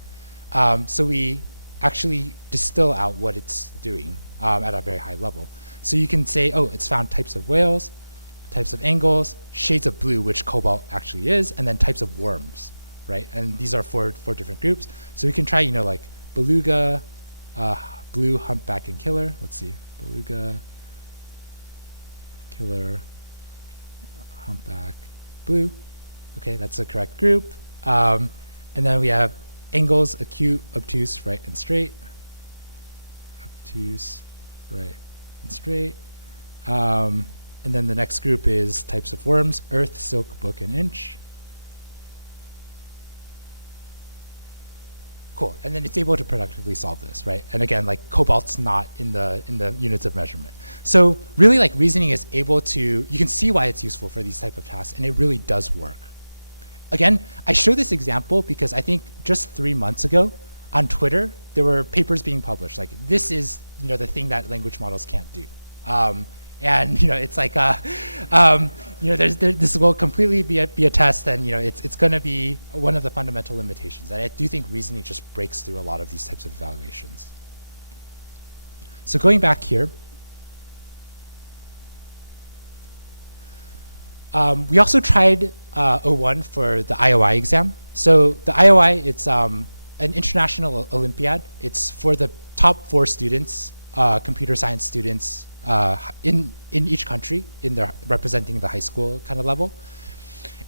So we actually distill out what it's doing at a very high level. So you can say, oh, it's found types of whales, types of angles, shades of blue, which cobalt actually is, and then types of worms, right? And these are four different groups. So we can try, like beluga, blue, humpback, and killer. Let's see, beluga, killer, humpback, blue. Okay, that's the correct group. And then we have angles, acute, obtuse, right, and straight. Obtuse, right, and straight. And then the next group is types of worms: earth, silk, book, and inch. Cool. And then it's able to productively solve this, right? And again, like cobalt's not in the units of measurement. So really, like reasoning is able to, you can see why it's useful for these type of tasks, and it really does work. Again, I show this example because I think just 3 months ago on Twitter, there were papers being published. Like this is, the thing that language models can't do. And it's like, this will completely be a test, and it's going to be one of the fundamental limitations. And I do think reasoning just breaks through a lot of these types of evaluations. So going back here, we also tried O1 for the IOI exam. So the IOI, it's an international Olympiad. It's for the top 4 students, computer science students, in each country, representing the high school kind of level.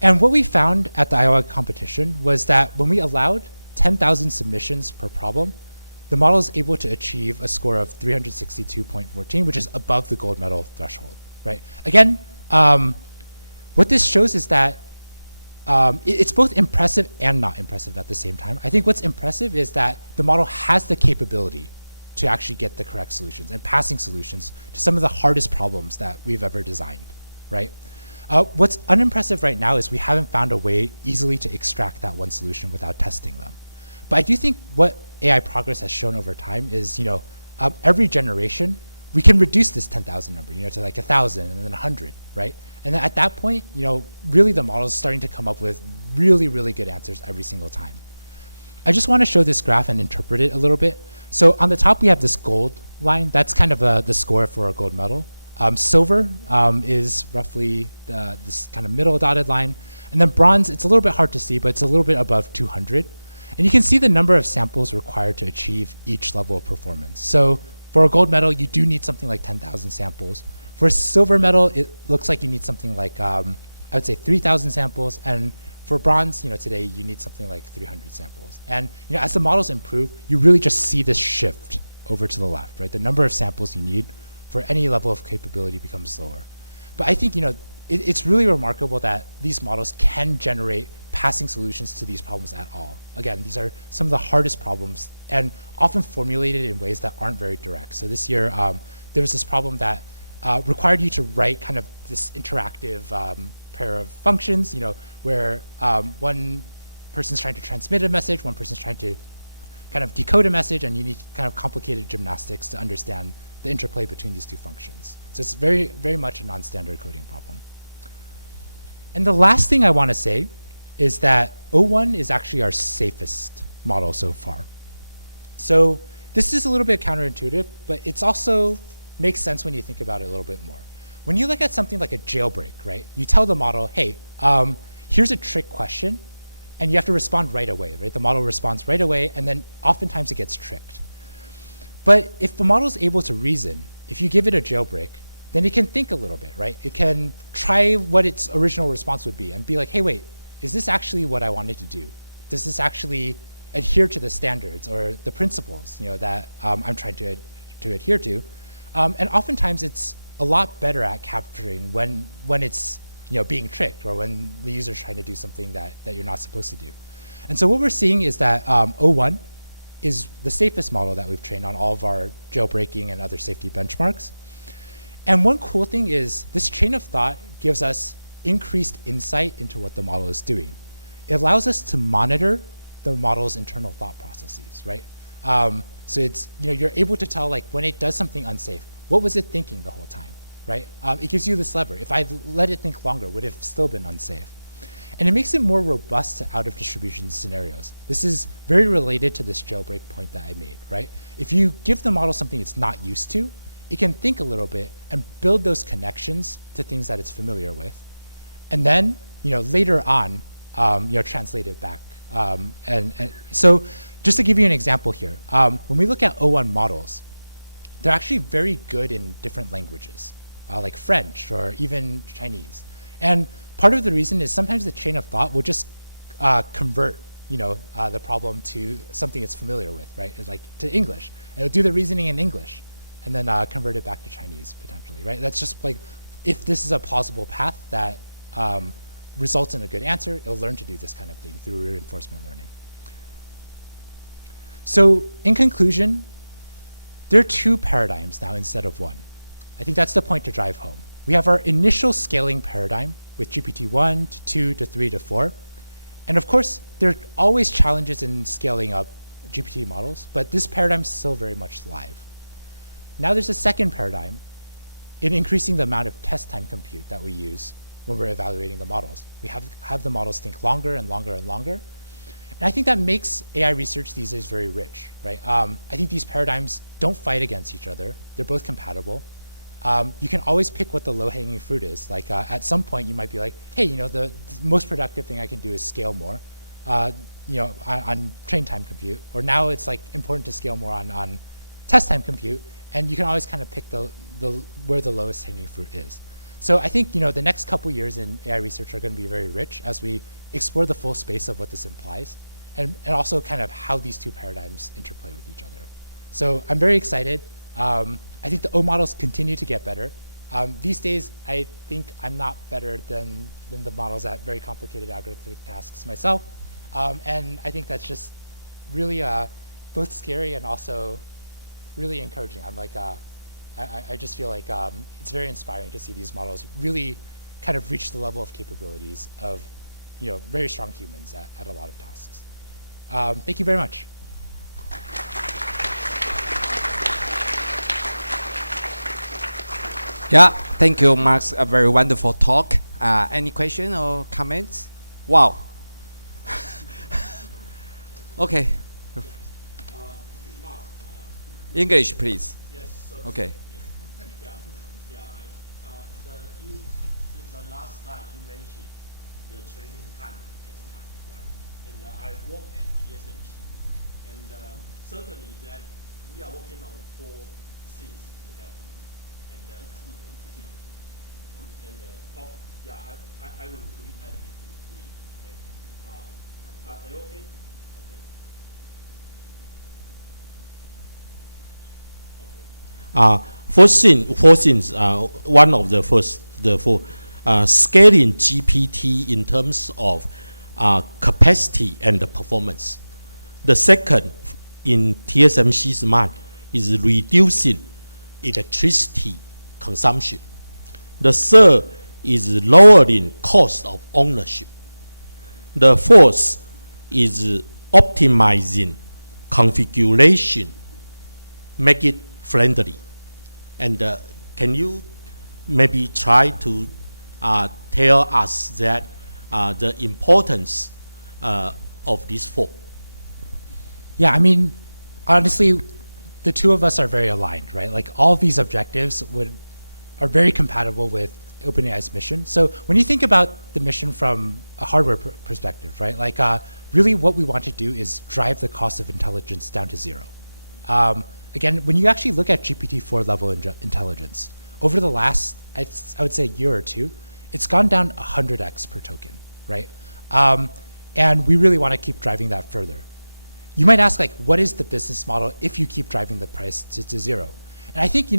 And what we found at the IOI competition was that when we allowed 10,000 submissions per problem, the model is able to achieve a score of 362.14, which is above the gold medal threshold, right? Again, what this shows is that it's both impressive and not impressive at the same time. I think what's impressive is that the model has the capability to actually get the correct solutions and passing solutions to some of the hardest problems that we've ever designed, right? What's unimpressive right now is we haven't found a way easily to extract that one solution without testing them. But I do think what AI progress has shown over time is, every generation, we can reduce this 10,000 number, to like 1,000 and then 100, right? And then at that point, really the model is starting to come up with really, really good answers every single time. I just want to show this graph and interpret it a little bit. So on the top, we have this gold line. That's kind of the score for a gold medal. Silver is roughly this kind of middle dotted line. And then bronze, it's a little bit hard to see, but it's a little bit above 200. And you can see the number of samples required to achieve each level of performance. So for a gold medal, you do need something like 10,000 samples. For a silver medal, it looks like you need something like, I would say 3,000 samples. And for bronze, today you need something like 300 samples. And as the models improve, you really just see this shift over to the left, right? The number of samples you need for any level of capability becomes lower. But I think it's really remarkable that these models can generate passing solutions to these problems at all. Again, these are some of the hardest problems and often formulated in ways that aren't very direct. So this year, there was this problem that required you to write kind of this interactive pair of functions, where one person's trying to transmit a message, one person's trying to kind of decode a message, and you need kind of complicated gymnastics to understand the interplay between these two functions. So it's very, very much a non-standard coding problem. And the last thing I want to say is that O1 is actually our safest model so far. So this is a little bit counterintuitive, but it's also makes sense when you think about it a little bit more. When you look at something like a jailbreak, right? You tell the model, hey, here's a trick question, and you have to respond right away, right? The model responds right away, and then oftentimes it gets tricked. But if the model is able to reason, if you give it a jailbreak, then it can think a little bit, right? It can try what its original response would be and be like, hey, wait, is this actually what I wanted to do? Does this actually adhere to the standards or the principles, that I'm trying to adhere to? And oftentimes it's a lot better at capturing when it's being tricked or when the user's trying to do something that you're not supposed to do. And so what we're seeing is that O1 is the safest model that we've trained on all of our jailbreaking and other safety benchmarks. And one cool thing is this chain of thought gives us increased insight into what the model is doing. It allows us to monitor the model's internal thought processes, right? So it's, you're able to tell like when it does something unsafe, what was it thinking the whole time, right? It gives you this lever. If I let it think longer, would it have still been unsafe? And it makes it more robust to out of distribution scenarios. This is very related to this jailbreak point that I made, right? If you give the model something it's not used to, it can think a little bit and build those connections to things that it's familiar with. And then, later on, translate it back. And so just to give you an example here, when we look at O1 models, they're actually very good in different languages, like French or even Chinese. And part of the reason is sometimes the chain of thought will just convert, the problem to something it's familiar with, right? It's like to English. It'll do the reasoning in English and then convert it back to Chinese potentially, right? That's just like, if this is a plausible path that results in a good answer, it'll learn to do this kind of thing through reinforcement learning. So in conclusion, there are two paradigms now instead of one. I think that's the point to drive home. We have our initial scaling paradigm with GPT-1 to 2 to 3 to 4. And of course, there are always challenges in scaling up GPT models, but this paradigm is still very much live. Now there's a second paradigm in increasing the amount of test time compute that we use when we're evaluating the models. We have the models think longer and longer and longer. And I think that makes AI research these days very rich, right? I think these paradigms don't fight against each other. They're both compatible. You can always pick what the low-hanging fruit is. Like at some point you might be like, hey, the most productive thing I can do is scale more, on train time compute. Or now it's like important to scale more on test time compute. And you can always kind of pick where the lowest hanging fruit is. So I think the next couple years in AI research are going to be very rich as we explore the full space of what this implies, and also kind of how these two paradigms interplay with each other. So I'm very excited. I think the O models continue to get better. These days, I think I'm not better than the models at very complicated algorithmic tasks myself. And I think that's just really both scary and also really encouraging. I'm like, I just feel like it's very inspiring to see these models really kind of reach the level of capabilities of very strong humans at a lot of tasks. Thank you very much. Yeah, thank you, Mark. A very wonderful talk. Any question or comments? Wow. Okay. English, please. Yes. So Okay. The last slide you mentioned the training time as time, right? And I work at TSMC, and certainly that we are working on 4 things to help. And I will agree. Okay. Are you okay? Four things. One of the four, scaling GPT in terms of capacity and the performance. The second, in TSMC's mind, is reducing electricity consumption. The third is lowering cost of ownership. The fourth is optimizing configuration, make it friendly. And can you maybe try to tell us that the importance of these 4? Yeah, I mean, honestly, the two of us are very aligned, right? Like all of these objectives are very compatible with OpenAI's mission. So when you think about the mission from a hardware perspective, right? Like really what we want to do is drive the cost of intelligence down to 0. Again, when you actually look at GPT-4 level intelligence, over the last, I would say, year or two, it's gone down 100x per token, right? And we really want to keep driving that further. You might ask, like, what is the business model if you keep driving the price to 0? And I think,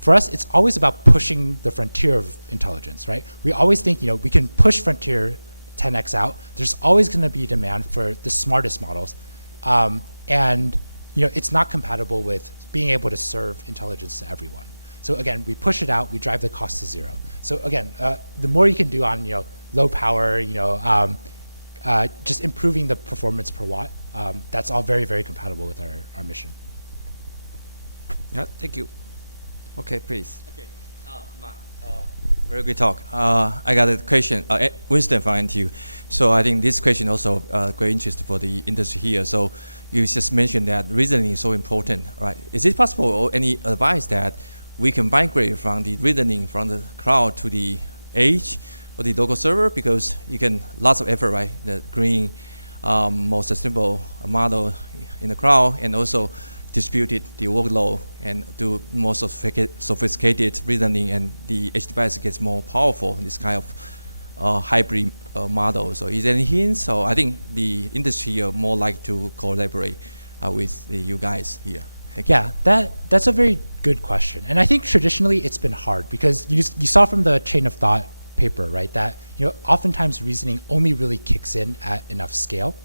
for us, it's always about pushing the frontier of intelligence, right? We always think, we can push frontier 10x out. There's always going to be demand for the smartest models. And it's not compatible with being able to serve intelligence to everyone. So again, we push it out, we drive the cost to 0. So again, the more you can do on low power, just improving the performance per watt, that's all very, very compatible with our mission. Yeah, thank you. Okay, please. Okay. Mark, very good talk. I got a question. Winston from NTU. So I think this question also great interest for the industry here. So you just mentioned that reasoning is so important, right? Is it possible or any advice that we can migrate from the reasoning from the cloud to the edge or the local server? Because you can, lots of effort, right? The green, more sustainable model in the cloud, and also distributed the workload and do more sophisticated reasoning, and the edge device gets more powerful in this kind of hybrid model. So is there any hints? So I think the industry are more like to collaborate with you guys here. Thank you. Yeah, that's a very good question. And I think traditionally it's been hard because you saw from the chain of thought paper, right, that oftentimes reasoning only really kicks in at enough scale.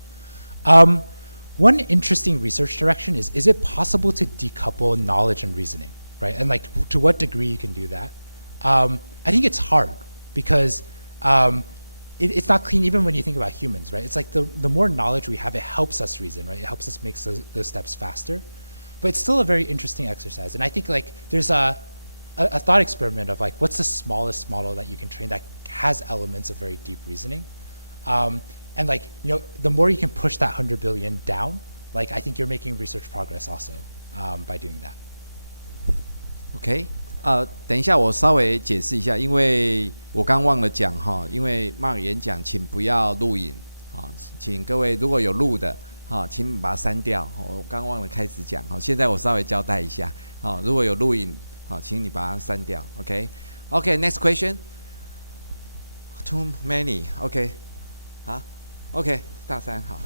One interesting research direction is it possible to decouple knowledge and reasoning, right? And like to what degree you can do that? I think it's hard because it's not clean even when you think about humans, right? It's like the more knowledge we have, it helps us reason, right? It helps us make those steps faster. But it's still a very interesting exercise. And I think like there's a thought experiment of like, what's the smallest model that you can train that has elements of very deep reasoning? And like, the more you can push that 100 billion down, like I think you're making research progress also by doing that. OK， 等一下我稍微解释一下，因为我刚忘了讲哈，因为Mark演讲请不要录影，好，请各位如果有录的，好，请把它删掉。我刚忘了开始讲，好，现在我稍微交代一下，好，如果有录影，好，请你把它删掉。OK，OK，next question。Too many，OK， 好 ，OK， 大三好。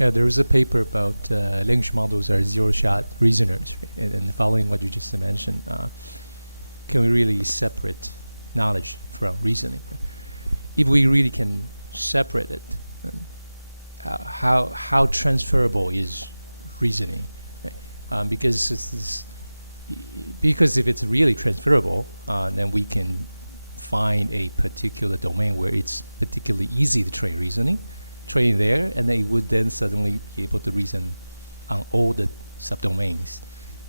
Yeah, there was a paper about language models are zero-shot reasoners, and following what you just mentioned, can we really separate knowledge from reasoning? If we really can separate it, then how transferable is reasoning? Right? Because if it's really transferable, then we can find a particular domain where it's particularly easy to train reasoning. Train there, and they would then suddenly be able to reason on all the subdomains.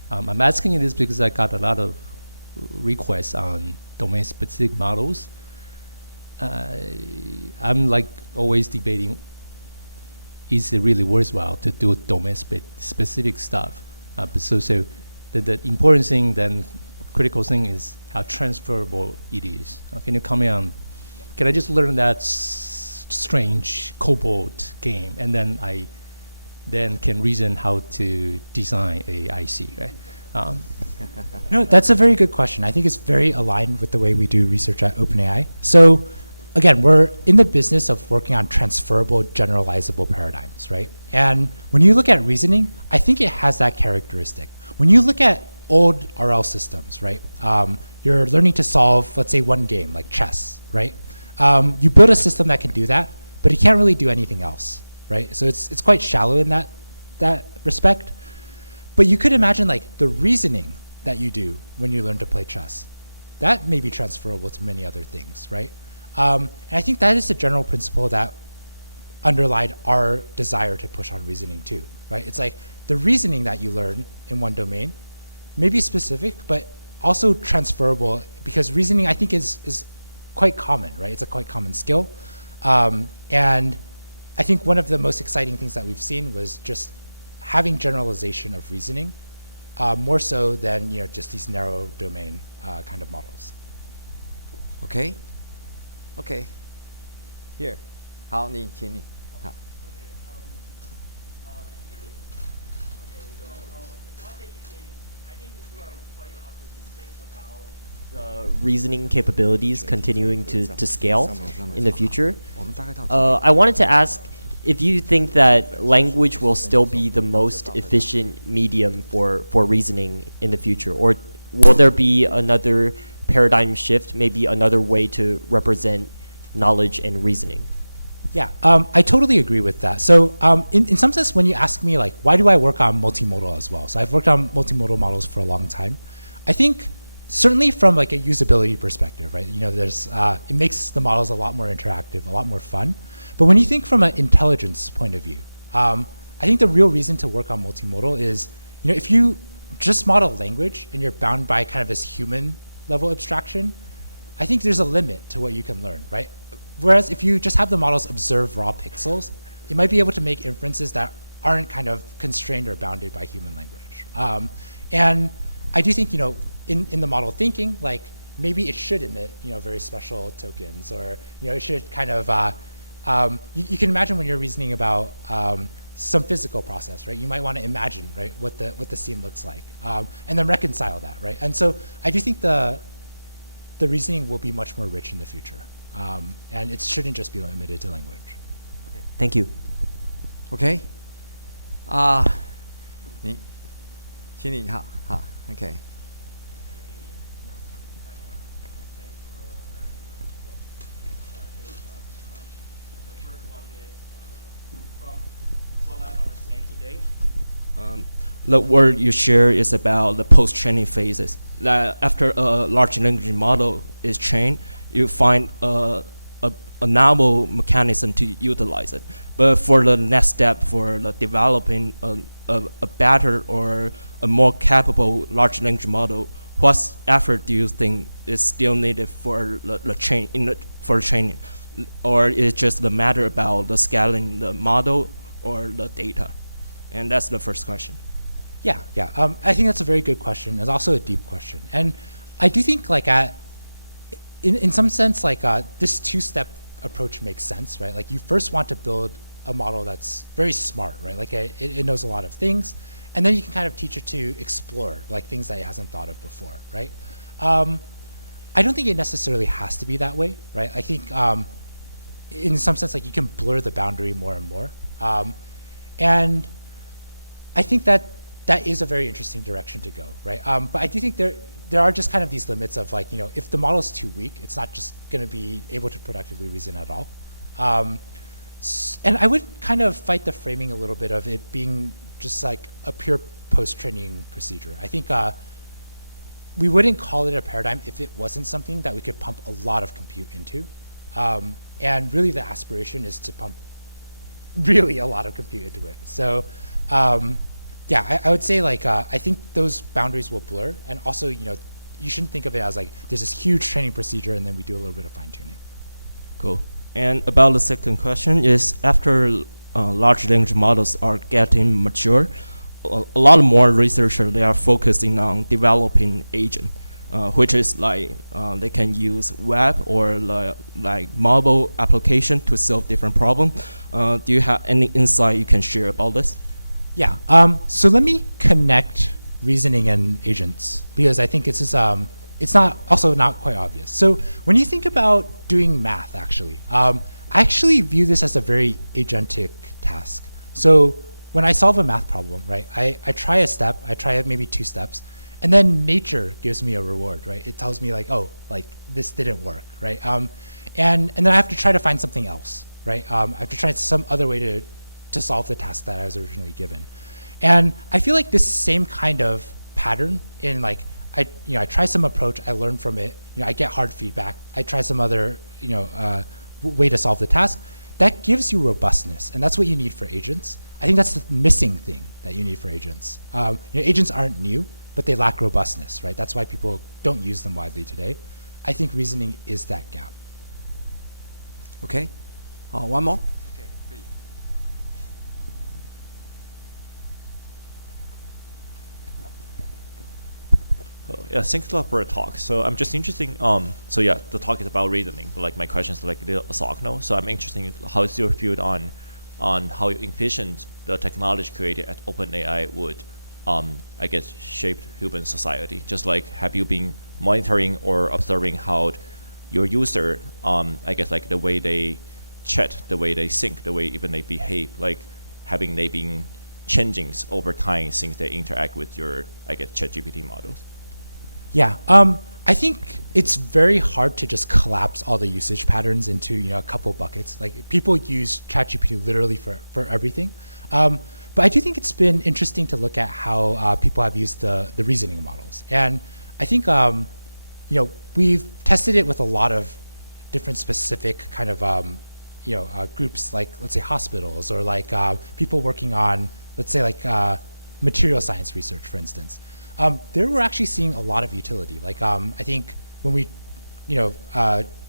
I'm asking you this because I got a lot of requests on domain-specific models. I'm like always debating, is it really worthwhile to do domain-specific stuff? So the important thing, then critical thing is how transferable it is. Can you comment on, can I just learn that strange cobalt game, and then I can reason how to design a IC, right? That's a very good question. I think it's very aligned with the way we do research at OpenAI. So again, we're in the business of working on transferable, generalizable paradigms, right? And when you look at reasoning, I think it has that characteristic. When you look at old RL systems, right? You're learning to solve, let's say, one game, like chess, right? You build a system that can do that, but it can't really do anything else, right? So it's quite shallow in that respect. But you could imagine like the reasoning that you do when you learn to play chess. That may be transferable to many other things, right? And I think that is the general principle that underlied our desire to push on reasoning too, right? It's like the reasoning that you learn in one domain may be specific, but also transferable, because reasoning I think is quite common, right? It's a quite common skill. And I think one of the most exciting things that we've seen was just having generalization of reasoning, more so than just these narrow domain kind of models. OK， Here， 好，请你，好。Reasoning capabilities continuing to scale in the future. I wanted to ask if you think that language will still be the most efficient medium for reasoning in the future, or will there be another paradigm shift, maybe another way to represent knowledge and reasoning? Yeah, I totally agree with that. So in some sense, when you ask me like, why do I work on multimodal as well? So I've worked on multimodal models for a long time. I think certainly from like a usability perspective, right? There's it makes the models a lot more interactive, a lot more fun. But when you think from an intelligence point of view, I think the real reason to work on multimodal is, if you just model language and you're bound by kind of this human level abstraction, I think there's a limit to what you can learn, right? Whereas if you just have the models observe raw pixels, it might be able to make inferences that aren't kind of constrained or bounded by human language. And I do think, in the model thinking, like maybe it should emit, very special tokens, or it should kind of. You can imagine when you're reasoning about some physical process, right? You might want to imagine, right, what the scene looks like, and then reconcile that, right? And so I do think the reasoning will be much more rich in the future, and it shouldn't just be limited to language. Thank you. OK，请你好，OK。The word you share is about the post-training phases. That after a large language model is trained, you find a novel mechanism to utilize it. But for the next step, for the developing a better or a more capable large language model, what effort do you think is still needed for the training, or is just the matter about the scaling the model or the data? And that's the first question. Yeah. I think that's a very good question. It's also a deep question, and I do think in some sense, this two-step approach makes sense, right? Like you first want to build a model that's very smart, right? Like it knows a lot of things, and then you can kind of teach it to explore like things that it hasn't thought of before, right? I don't think it necessarily has to be that way, right? I think in some sense, like you can blur the boundary more and more, and I think that is a very interesting direction to go, right? But I do think there are just kind of these limits of if the model is too weak, it's not just going to be able to productively reason at all. And I would kind of fight the framing a little bit of it being just like a pure post-training procedure. I think we wouldn't call it a paradigm if it wasn't something that we could pump a lot of compute into. And really the aspiration is to pump really a lot of compute into it. So I would say I think those boundaries will blur, and also you shouldn't think of it as like there's this huge training procedure and then we do a little bit of fine tuning. Cool. And about the second question is, after large language models are getting mature, a lot more researchers, they are focusing on developing agent, which is they can use web or like mobile application to solve different problems. Do you have any insight you can share about this? Yeah. So let me connect reasoning and agents, because I think it's also not quite obvious. So when you think about doing math, I actually view this as a very agentic task. So when I solve a math problem, right, I try a step, I try maybe 2 steps, and then nature gives me a reward, right? It tells me this didn't work, right? And then I have to try to find something else, right? I have to try some other way to solve the task that I was originally given. And I feel like this same kind of pattern in I try some approach, I learn from it, I get hard feedback, I try some other way to solve the task, that gives you robustness, and that's what you need for agents. I think that's the missing thing that you need for agents. Agents aren't new, but they lack robustness, right? That's why people don't use them widely today. I think reasoning is that gap. OK， one more. Yeah, thanks a lot for the talk. So I'm just interested. The talk is about reasoning, but my question is a little orthogonal. So I'm interested in how is your view on how efficient the technology created at OpenAI would, shape human society. Just have you been monitoring or observing how your user, the way they chat, the way they think, the way even they behave, having they been changing over time since they interact with your, ChatGPT models? Yeah, I think it's very hard to just collapse all the usage patterns into a couple buckets. People use ChatGPT literally for everything, but I do think it's been interesting to look at how people have used the reasoning models. And I think we've tested it with a lot of different specific kind of groups like, let's say, hospitals, or like people working on, let's say, like material science research, for instance. There we're actually seeing a lot of utility. Like I think when we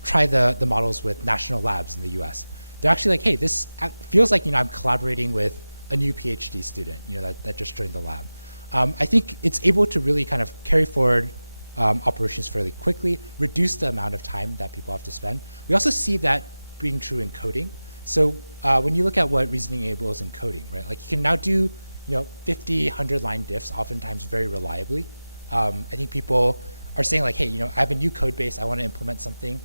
try the models with national labs in the US, they're actually like, hey, this feels like I'm collaborating with a new PhD student that just joined the lab. I think it's able to really kind of carry forward operations fairly quickly, reduce the amount of time that people have to spend. We also see that being true in coding. So when you look at what reasoning enables in coding, right? Like you can now do 50, 100-line diffs, oftentimes very reliably. I think people are saying like, hey, I have a new code base, I want to implement something.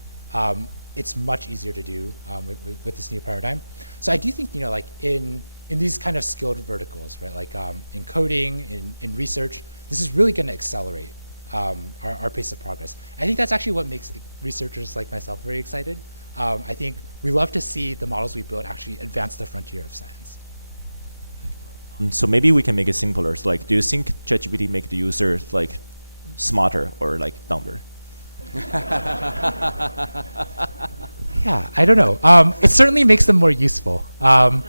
It's much easier to do with this new paradigm. So I do think, like in these kind of skilled verticals, right? Like in coding, in research, this is really going to accelerate our pace of progress. I think that's actually what makes researchers like myself very excited. I think we love to see the models we build actually advance the frontier of science. So maybe we can make it simpler. So like, do you think ChatGPT make the user like smarter or like dumber? Yeah, I don't know. It certainly makes them more useful. I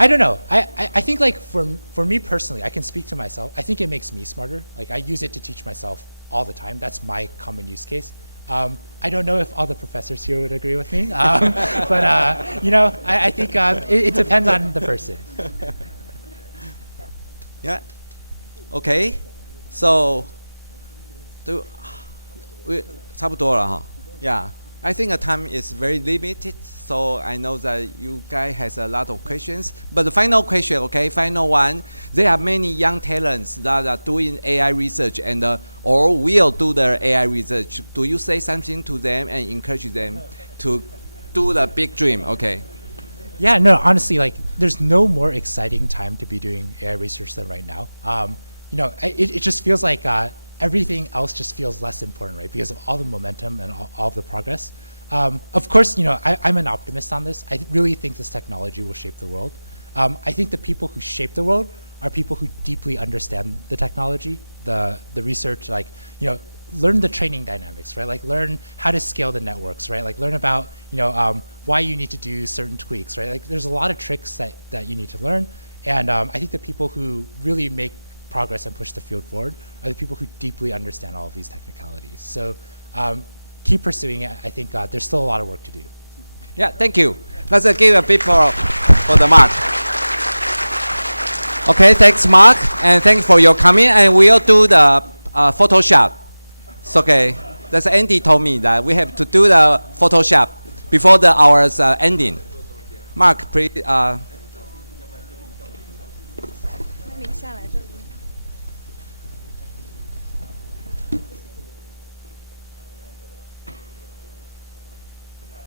don't know. I think like for me personally, I can speak to myself. I think it makes me smarter. Like I use it to teach myself all the time. That's my common use case. I don't know if all the professors here would agree with me, but I think it depends on the person. Yeah. Okay. So, 差不多了哈。Yeah. I think the time is very limited, so I know that you guys has a lot of questions. But the final question, okay, final one. There are many young talents that are doing AI research and or will do the AI research. Do you say something to them and encourage them to do the big dream? Okay. Yeah, no, honestly, like there's no more exciting time to be doing AI research than right now. It just feels like everything else just feels less important, right? Because of all the momentum and all of the progress. Of course, I'm an optimist on this. I really think this technology will shape the world. I think the people who shape the world are people who deeply understand the technology, the research, like, learn the training dynamics, right? Like learn how to scale the networks, right? Like learn about, why you need to do certain tweaks, right? Like there's a lot of tricks that you need to learn. And I think the people who really make progress and push the field forward are the people who deeply understand all of these technicalities. So keep pursuing it. I think there's still a lot of work to do. Yeah, thank you. Let's give a big applause for the Mark. Okay, thanks Mark, and thanks for your coming. And we'll do the Photoshop. It's okay. That's Andy told me that we have to do the Photoshop before the hour's ending. Mark, please. 那您下来这里。